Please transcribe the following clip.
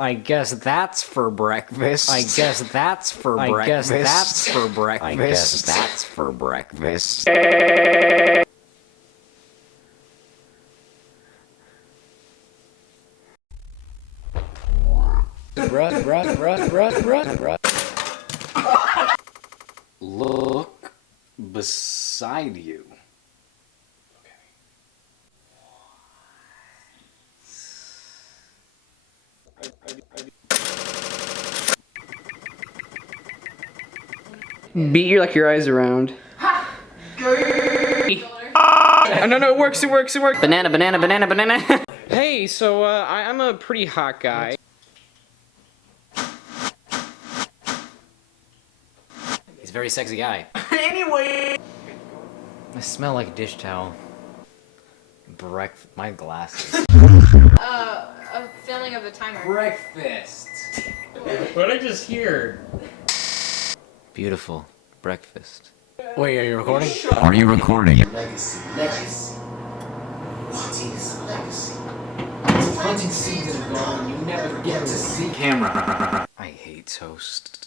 I guess that's for breakfast. I guess that's for breakfast. I guess that's for breakfast. I guess that's for breakfast. Look beside you. Beat your eyes around. Oh, no, it works. Banana. Hey, so I'm a pretty hot guy. He's a very sexy guy. Anyway. I smell like a dish towel. My glasses. A filming of the timer. Breakfast. What did I just hear? Beautiful breakfast. Wait, are you recording? Are you recording? Legacy. What is legacy? It's planting seeds in the ground you never get to see. Camera. I hate toast.